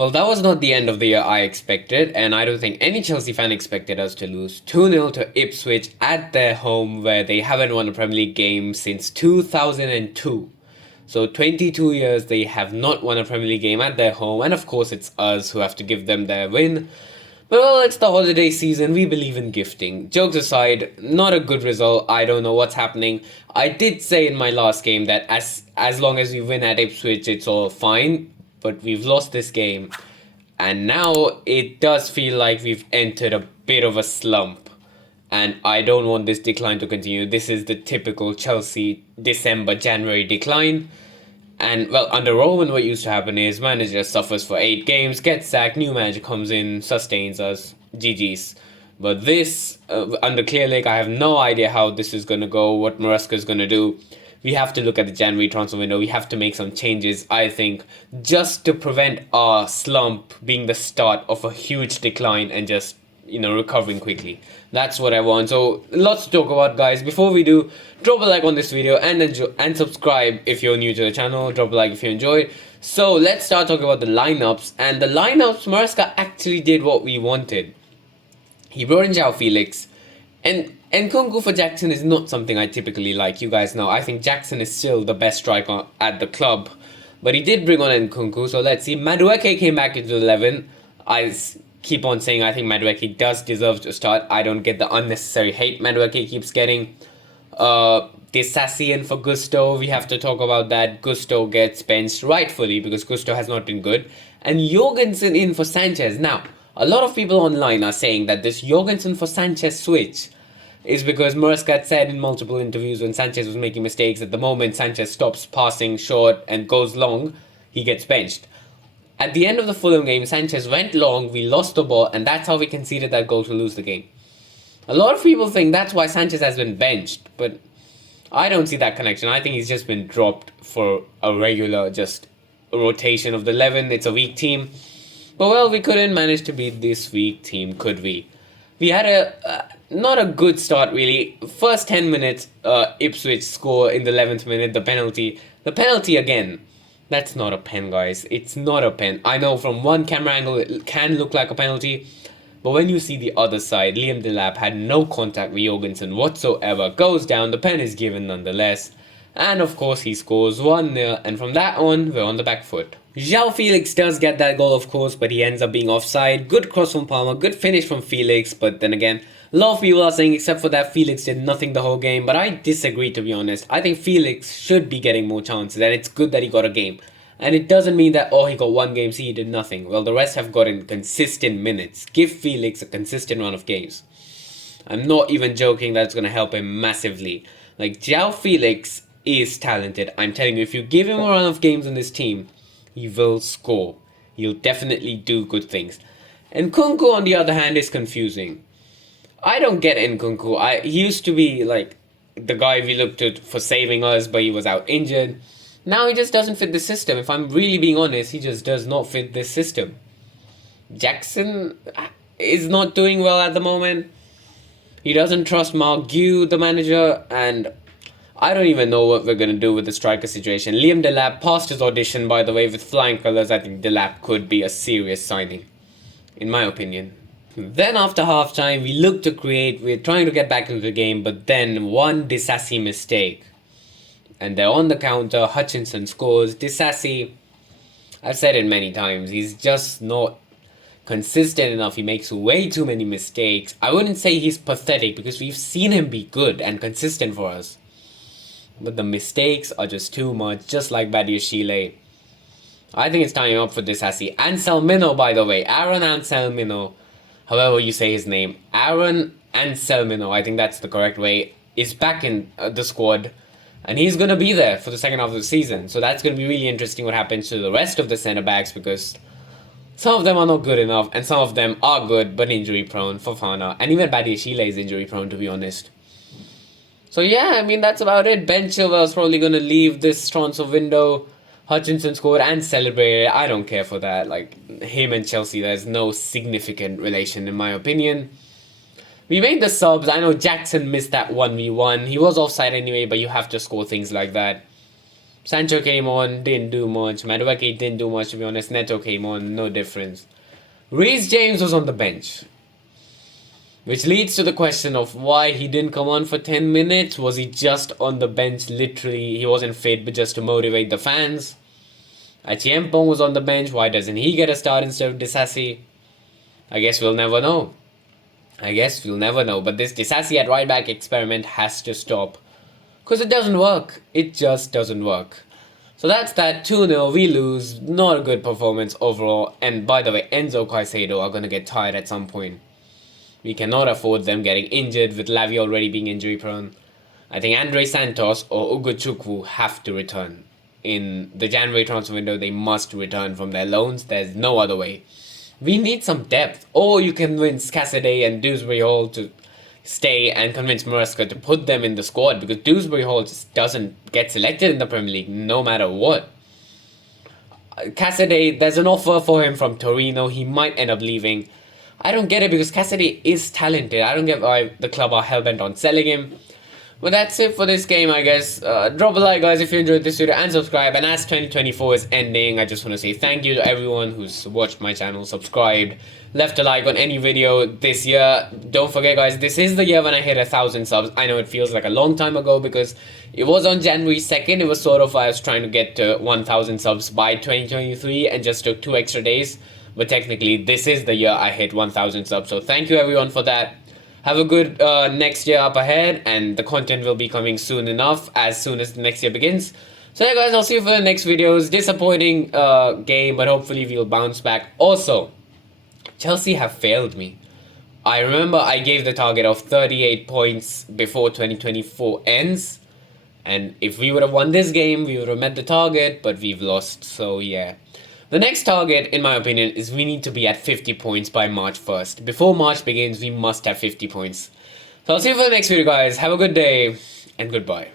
Well, that was not the end of the year I expected, and I don't think any Chelsea fan expected us to lose 2-0 to Ipswich at their home, where they haven't won a Premier League game since 2002. So 22 years they have not won a Premier League game at their home, and of course it's us who have to give them their win. But well, it's the holiday season, we believe in gifting. Jokes aside, not a good result, I don't know what's happening. I did say in my last game that as long as we win at Ipswich, it's all fine. But we've lost this game, and now it does feel like we've entered a bit of a slump, and I don't want this decline to continue. This is the typical Chelsea December-January decline, and well, under Roman what used to happen is manager suffers for 8 games, gets sacked, new manager comes in, sustains us, GG's. But this, under Clearlake, I have no idea how this is going to go, what Maresca is going to do. We have to look at the January transfer window. We have to make some changes, I think, just to prevent our slump being the start of a huge decline and just, recovering quickly. That's what I want. So, lots to talk about, guys. Before we do, drop a like on this video and subscribe if you're new to the channel. Drop a like if you enjoyed. So, let's start talking about the lineups. And the lineups, Maresca actually did what we wanted. He brought in João Felix, and Nkunku for Jackson is not something I typically like. You guys know, I think Jackson is still the best striker at the club. But he did bring on Nkunku, so let's see. Madueke came back into 11. I keep on saying I think Madueke does deserve to start. I don't get the unnecessary hate Madueke keeps getting. Disasi in for Gusto. We have to talk about that. Gusto gets benched rightfully because Gusto has not been good. And Jorgensen in for Sanchez. Now, a lot of people online are saying that this Jorgensen for Sanchez switch is because Maresca had said in multiple interviews when Sanchez was making mistakes that the moment Sanchez stops passing short and goes long, he gets benched. At the end of the Fulham game, Sanchez went long, we lost the ball, and that's how we conceded that goal to lose the game. A lot of people think that's why Sanchez has been benched, but I don't see that connection. I think he's just been dropped for a regular just rotation of the 11. It's a weak team. But well, we couldn't manage to beat this weak team, could we? We had not a good start, really. First 10 minutes, Ipswich score in the 11th minute, the penalty. The penalty again. That's not a pen, guys. It's not a pen. I know from one camera angle it can look like a penalty, but when you see the other side, Liam Delap had no contact with Jorgensen whatsoever. Goes down, the pen is given nonetheless. And of course he scores 1-0, and from that on, we're on the back foot. João Felix does get that goal, of course, but he ends up being offside. Good cross from Palmer, good finish from Felix, but then again, a lot of people are saying except for that Felix did nothing the whole game, but I disagree, to be honest. I think Felix should be getting more chances, and it's good that he got a game. And it doesn't mean that, he got one game, see, he did nothing. Well, the rest have gotten consistent minutes. Give Felix a consistent run of games. I'm not even joking, that's going to help him massively. Like, João Felix is talented. I'm telling you, if you give him a run of games on this team, he will score. He'll definitely do good things. Nkunku, on the other hand, is confusing. I don't get Nkunku. He used to be like the guy we looked at for saving us, but he was out injured. Now he just doesn't fit the system. If I'm really being honest, he just does not fit this system. Jackson is not doing well at the moment. He doesn't trust Margue, the manager, and I don't even know what we're going to do with the striker situation. Liam Delap passed his audition, by the way, with flying colours. I think Delap could be a serious signing, in my opinion. Then after halftime, we look to create. We're trying to get back into the game, but then one Disasi mistake. And they're on the counter. Hutchinson scores. Disasi, I've said it many times, he's just not consistent enough. He makes way too many mistakes. I wouldn't say he's pathetic because we've seen him be good and consistent for us. But the mistakes are just too much, just like Badiashile. I think it's time up for Disasi. Anselmino, by the way. Aaron Anselmino. However you say his name. Aaron Anselmino, I think that's the correct way, is back in the squad. And he's going to be there for the second half of the season. So that's going to be really interesting what happens to the rest of the centre-backs, because some of them are not good enough and some of them are good but injury-prone. Fofana. And even Badiashile is injury-prone, to be honest. So yeah, I mean, that's about it. Ben Chilwell is probably going to leave this transfer window. Hutchinson scored and celebrated. I don't care for that. Like, him and Chelsea, there's no significant relation in my opinion. We made the subs. I know Jackson missed that 1v1. He was offside anyway, but you have to score things like that. Sancho came on, didn't do much. Madueke didn't do much, to be honest. Neto came on, no difference. Reece James was on the bench. Which leads to the question of why he didn't come on for 10 minutes. Was he just on the bench, literally? He wasn't fit, but just to motivate the fans. Achiempong was on the bench. Why doesn't he get a start instead of Disasi? I guess we'll never know. But this Disasi at right back experiment has to stop. Because it doesn't work. It just doesn't work. So that's that. 2-0. We lose. Not a good performance overall. And by the way, Enzo Caicedo are going to get tired at some point. We cannot afford them getting injured, with Lavi already being injury prone. I think Andre Santos or Ugochukwu have to return. In the January transfer window, they must return from their loans. There's no other way. We need some depth. Or you can convince Cassidy and Dewsbury Hall to stay and convince Maresca to put them in the squad, because Dewsbury Hall just doesn't get selected in the Premier League no matter what. Cassidy, there's an offer for him from Torino. He might end up leaving. I don't get it, because Cassidy is talented. I don't get why the club are hellbent on selling him. But that's it for this game, I guess. Drop a like, guys, if you enjoyed this video, and subscribe. And as 2024 is ending, I just want to say thank you to everyone who's watched my channel, subscribed, left a like on any video this year. Don't forget, guys, this is the year when I hit 1,000 subs. I know it feels like a long time ago, because it was on January 2nd. It was sort of, I was trying to get to 1,000 subs by 2023 and just took 2 extra days. But technically, this is the year I hit 1,000 subs. So thank you, everyone, for that. Have a good next year up ahead. And the content will be coming soon enough, as soon as the next year begins. So yeah, guys, I'll see you for the next videos. Disappointing game, but hopefully we'll bounce back. Also, Chelsea have failed me. I remember I gave the target of 38 points before 2024 ends. And if we would have won this game, we would have met the target, but we've lost. So yeah. The next target, in my opinion, is we need to be at 50 points by March 1st. Before March begins, we must have 50 points. So I'll see you for the next video, guys. Have a good day, and goodbye.